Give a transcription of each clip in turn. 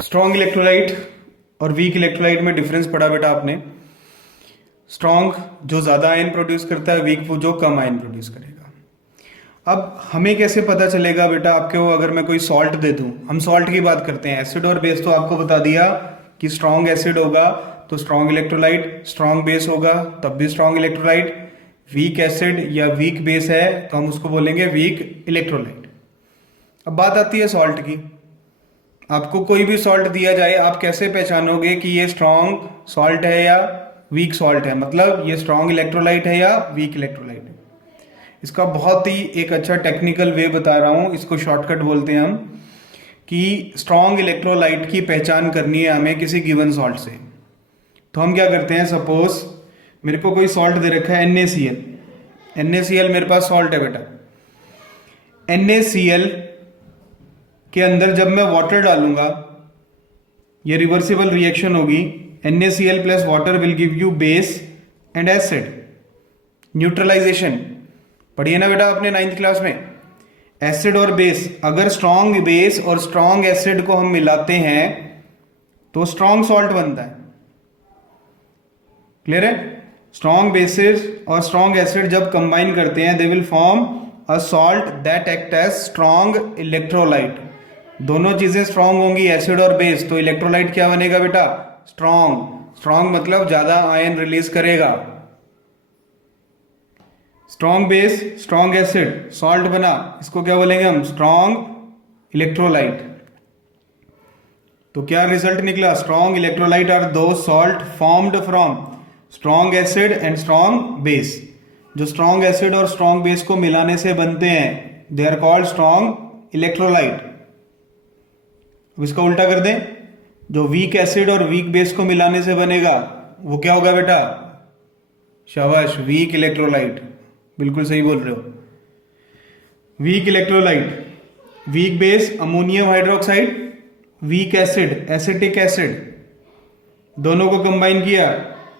Strong electrolyte और weak electrolyte में difference पढ़ा बेटा आपने। स्ट्रॉन्ग जो ज़्यादा आयन प्रोड्यूस करता है, वीक वो जो कम आयन प्रोड्यूस करेगा। अब हमें कैसे पता चलेगा बेटा आपको, अगर मैं कोई सॉल्ट दे दूं, हम सॉल्ट की बात करते हैं, एसिड और बेस तो आपको बता दिया कि स्ट्रॉन्ग एसिड होगा तो स्ट्रॉन्ग इलेक्ट्रोलाइट, स्ट्रॉन्ग बेस होगा तब भी स्ट्रॉन्ग इलेक्ट्रोलाइट, वीक एसिड या वीक बेस है तो हम उसको बोलेंगे वीक इलेक्ट्रोलाइट। अब बात आती है सॉल्ट की। आपको कोई भी सॉल्ट दिया जाए, आप कैसे पहचानोगे कि ये स्ट्रॉन्ग सॉल्ट है या वीक सॉल्ट है, मतलब ये स्ट्रॉन्ग इलेक्ट्रोलाइट है या वीक इलेक्ट्रोलाइट है। इसका बहुत ही एक अच्छा टेक्निकल वे बता रहा हूं, इसको शॉर्टकट बोलते हैं हम, कि स्ट्रॉन्ग इलेक्ट्रोलाइट की पहचान करनी है हमें किसी गिवन सॉल्ट से। तो हम क्या करते हैं, सपोज मेरे को कोई सॉल्ट दे रखा है NaCl। NaCl मेरे पास सॉल्ट है बेटा। NaCl के अंदर जब मैं वाटर डालूंगा, ये रिवर्सिबल रिएक्शन होगी। NaCl plus water will give you base and acid. Neutralization पढ़िए ना बेटा आपने 9th क्लास में। एसिड और बेस, अगर स्ट्रॉन्ग बेस और स्ट्रॉन्ग एसिड को हम मिलाते हैं तो स्ट्रॉन्ग सॉल्ट बनता है। क्लियर है? स्ट्रॉन्ग बेसिस और स्ट्रॉन्ग एसिड जब कंबाइन करते हैं, they will form a salt that act as strong electrolyte. दोनों चीजें स्ट्रॉन्ग होंगी, एसिड और बेस, तो इलेक्ट्रोलाइट क्या बनेगा बेटा? स्ट्रॉन्ग। स्ट्रॉन्ग मतलब ज्यादा आयन रिलीज करेगा। Strong base, strong acid, salt बना, इसको क्या बोलेंगे हम? Strong electrolyte. तो क्या रिजल्ट निकला? Strong electrolyte are the salt formed from strong acid and strong base. जो स्ट्रॉन्ग एसिड और स्ट्रॉन्ग बेस को मिलाने से बनते हैं, they are called strong electrolyte. अब इसका उल्टा कर दें, जो वीक एसिड और वीक बेस को मिलाने से बनेगा वो क्या होगा बेटा? शाबाश, वीक इलेक्ट्रोलाइट। बिल्कुल सही बोल रहे हो, week electrolyte. Weak base ammonium hydroxide, weak acid acetic acid, दोनों को कंबाइन किया,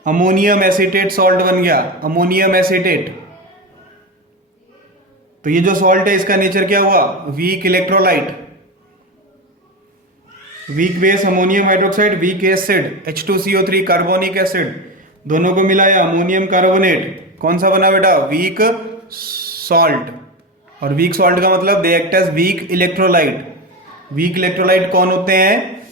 अमोनियम एसीटेट सॉल्ट बन गया, अमोनियम एसीटेट। तो ये जो सॉल्ट है इसका नेचर क्या हुआ? Weak electrolyte. Weak base ammonium hydroxide, weak acid H2CO3 carbonic acid, दोनों को मिलाया अमोनियम कार्बोनेट, कौन सा बना बेटा? Weak salt. और वीक सॉल्ट का मतलब they act as weak electrolyte. Weak electrolyte कौन होते हैं?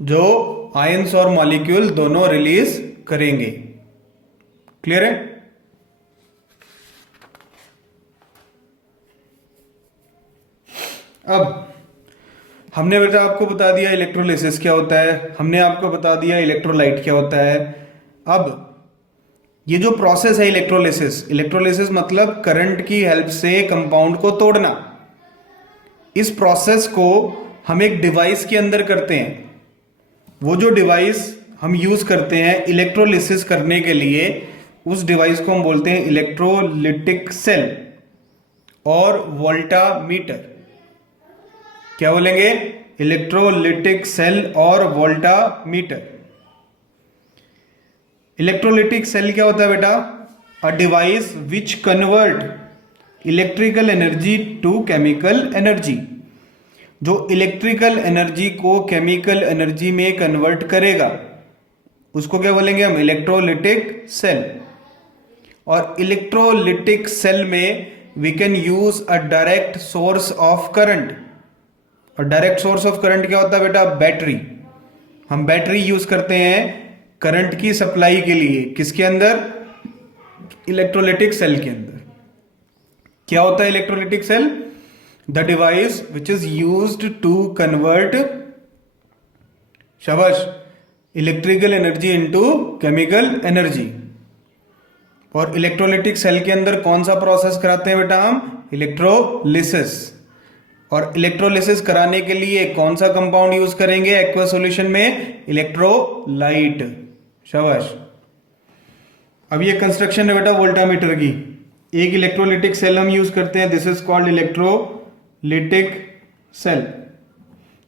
जो आयंस और मॉलिक्यूल दोनों रिलीज करेंगे। क्लियर है? अब हमने बेटा आपको बता दिया इलेक्ट्रोलिसिस क्या होता है, हमने आपको बता दिया इलेक्ट्रोलाइट क्या होता है। अब ये जो प्रोसेस है इलेक्ट्रोलिसिस, इलेक्ट्रोलिसिस मतलब करंट की हेल्प से कंपाउंड को तोड़ना। इस प्रोसेस को हम एक डिवाइस के अंदर करते हैं। वो जो डिवाइस हम यूज करते हैं इलेक्ट्रोलिसिस करने के लिए, उस डिवाइस को हम बोलते हैं इलेक्ट्रोलिटिक सेल और वोल्टामीटर। क्या बोलेंगे? इलेक्ट्रोलिटिक सेल और वोल्टामीटर। इलेक्ट्रोलिटिक सेल क्या होता है बेटा? A device which convert electrical energy to chemical energy. जो इलेक्ट्रिकल एनर्जी को केमिकल एनर्जी में कन्वर्ट करेगा उसको क्या बोलेंगे हम? Electrolytic cell. और इलेक्ट्रोलिटिक सेल में we can use a direct source of current. और डायरेक्ट सोर्स ऑफ करंट क्या होता है बेटा? बैटरी। हम बैटरी यूज करते हैं करंट की सप्लाई के लिए। किसके अंदर? इलेक्ट्रोलिटिक सेल के अंदर। क्या होता है electrolytic cell? The device which is used to convert, शाबाश, electrical energy into chemical energy. और इलेक्ट्रोलिटिक सेल के अंदर कौन सा प्रोसेस कराते हैं बेटा हम? इलेक्ट्रोलिसिस। और इलेक्ट्रोलिसिस कराने के लिए कौन सा कंपाउंड यूज करेंगे एक्वा सॉल्यूशन में? इलेक्ट्रोलाइट। शाबाश। अब ये कंस्ट्रक्शन है बेटा वोल्टामीटर की। एक इलेक्ट्रोलिटिक सेल हम यूज करते हैं, this is called electrolytic cell.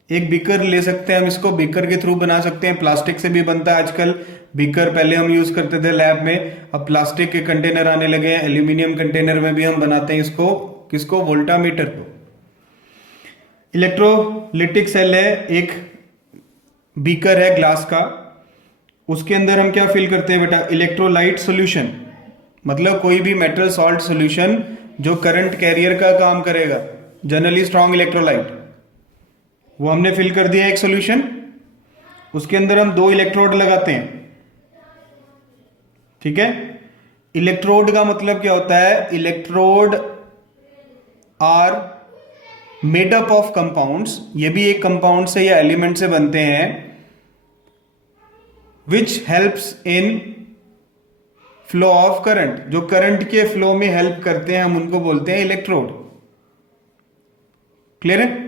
एक बीकर ले सकते हैं हम, इसको बीकर के थ्रू बना सकते हैं, प्लास्टिक से भी बनता है आजकल बीकर। पहले हम यूज करते थे लैब में, अब प्लास्टिक के कंटेनर आने लगे हैं, एल्यूमिनियम कंटेनर में भी हम बनाते हैं इसको। किसको? वोल्टामीटर को। इलेक्ट्रोलिटिक सेल है एक बीकर है ग्लास का, उसके अंदर हम क्या फिल करते हैं बेटा, इलेक्ट्रोलाइट सॉल्यूशन, मतलब कोई भी मेटल सॉल्ट सॉल्यूशन जो करंट कैरियर का काम करेगा, जनरली स्ट्रॉन्ग इलेक्ट्रोलाइट, वो हमने फिल कर दिया एक सॉल्यूशन। उसके अंदर हम 2 इलेक्ट्रोड लगाते हैं, ठीक है। इलेक्ट्रोड का मतलब क्या होता है, electrode are made up of compounds, ये भी एक कंपाउंड से या एलिमेंट से बनते हैं, which helps in flow of current, जो करंट के फ्लो में हेल्प करते हैं, हम उनको बोलते हैं इलेक्ट्रोड। क्लियर है।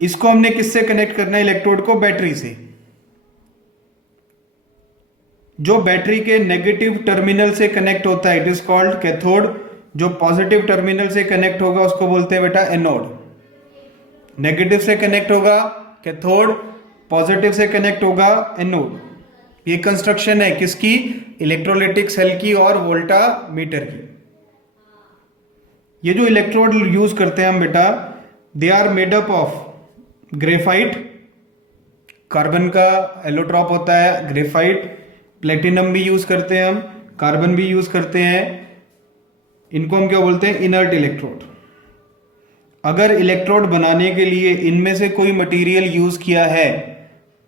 इसको हमने किससे कनेक्ट करना है, इलेक्ट्रोड को बैटरी से। जो बैटरी के नेगेटिव टर्मिनल से कनेक्ट होता है इट इज कॉल्ड कैथोड, जो पॉजिटिव टर्मिनल से कनेक्ट होगा उसको बोलते हैं बेटा एनोड। नेगेटिव से कनेक्ट होगा कैथोड, पॉजिटिव से कनेक्ट होगा एनोड। ये कंस्ट्रक्शन है किसकी, इलेक्ट्रोलाइटिक सेल की और वोल्टामीटर की। ये जो इलेक्ट्रोड यूज करते हैं हम बेटा, they are made up of graphite, carbon का एलोट्रॉप होता है ग्रेफाइट, प्लेटिनम भी यूज करते हैं हम, कार्बन भी यूज करते हैं, इनको हम क्या बोलते हैं, इनर्ट इलेक्ट्रोड। अगर इलेक्ट्रोड बनाने के लिए इनमें से कोई मटेरियल यूज किया है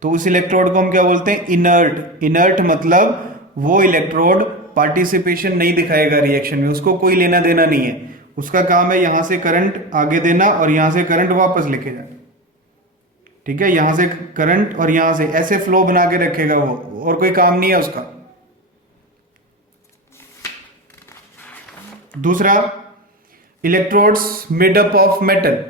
तो उस इलेक्ट्रोड को हम क्या बोलते हैं, इनर्ट। इनर्ट मतलब वो इलेक्ट्रोड पार्टिसिपेशन नहीं दिखाएगा रिएक्शन में, उसको कोई लेना देना नहीं है, उसका काम है यहां से करंट आगे देना और यहां से करंट वापस लेके जाना, ठीक है। यहां से करंट और यहां से ऐसे फ्लो बना के रखेगा वो, और कोई काम नहीं है उसका। दूसरा, electrodes made up of metal,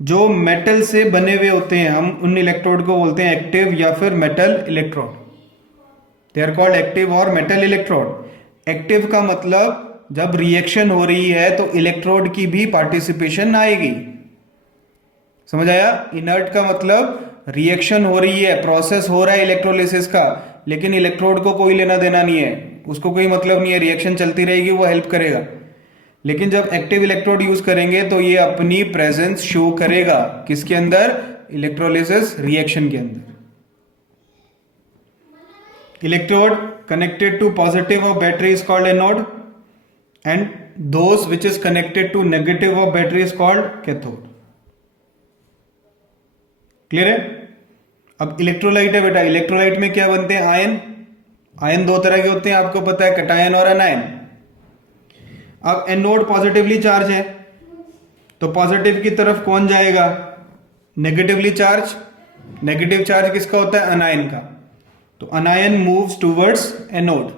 जो मेटल से बने हुए होते हैं, हम उन इलेक्ट्रोड को बोलते हैं एक्टिव या फिर metal electrode. They are called active और मेटल इलेक्ट्रोड। एक्टिव का मतलब जब रिएक्शन हो रही है तो इलेक्ट्रोड की भी पार्टिसिपेशन आएगी, समझ आया। इनर्ट का मतलब रिएक्शन हो रही है, प्रोसेस हो रहा है इलेक्ट्रोलिसिस का, लेकिन इलेक्ट्रोड को कोई लेना देना नहीं है, उसको कोई मतलब नहीं है, रिएक्शन चलती रहेगी, वो हेल्प करेगा। लेकिन जब एक्टिव इलेक्ट्रोड यूज करेंगे तो ये अपनी प्रेजेंस शो करेगा, किसके अंदर, इलेक्ट्रोलिसिस रिएक्शन के अंदर। Electrode connected to positive of battery is called anode and those which is connected to negative of battery is called cathode। Clear है। अब इलेक्ट्रोलाइट है बेटा, इलेक्ट्रोलाइट में क्या बनते हैं, आयन। आयन 2 तरह के होते हैं, आपको पता है, कैटायन और एनायन। अब एनोड पॉजिटिवली चार्ज है तो पॉजिटिव की तरफ कौन जाएगा, नेगेटिवली चार्ज। नेगेटिव चार्ज किसका होता है, अनायन का, तो anion moves towards anode.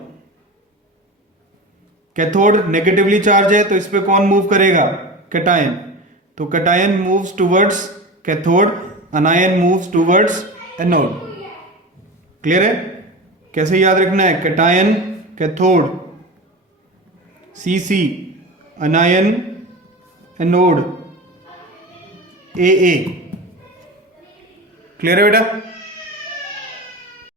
Cathode negatively charge है तो इस पे कौन मूव करेगा, कैटायन, तो cation moves towards cathode, anion moves towards anode. Clear है। कैसे याद रखना है, cation cathode, CC anion anode, A. Clear है बेटा।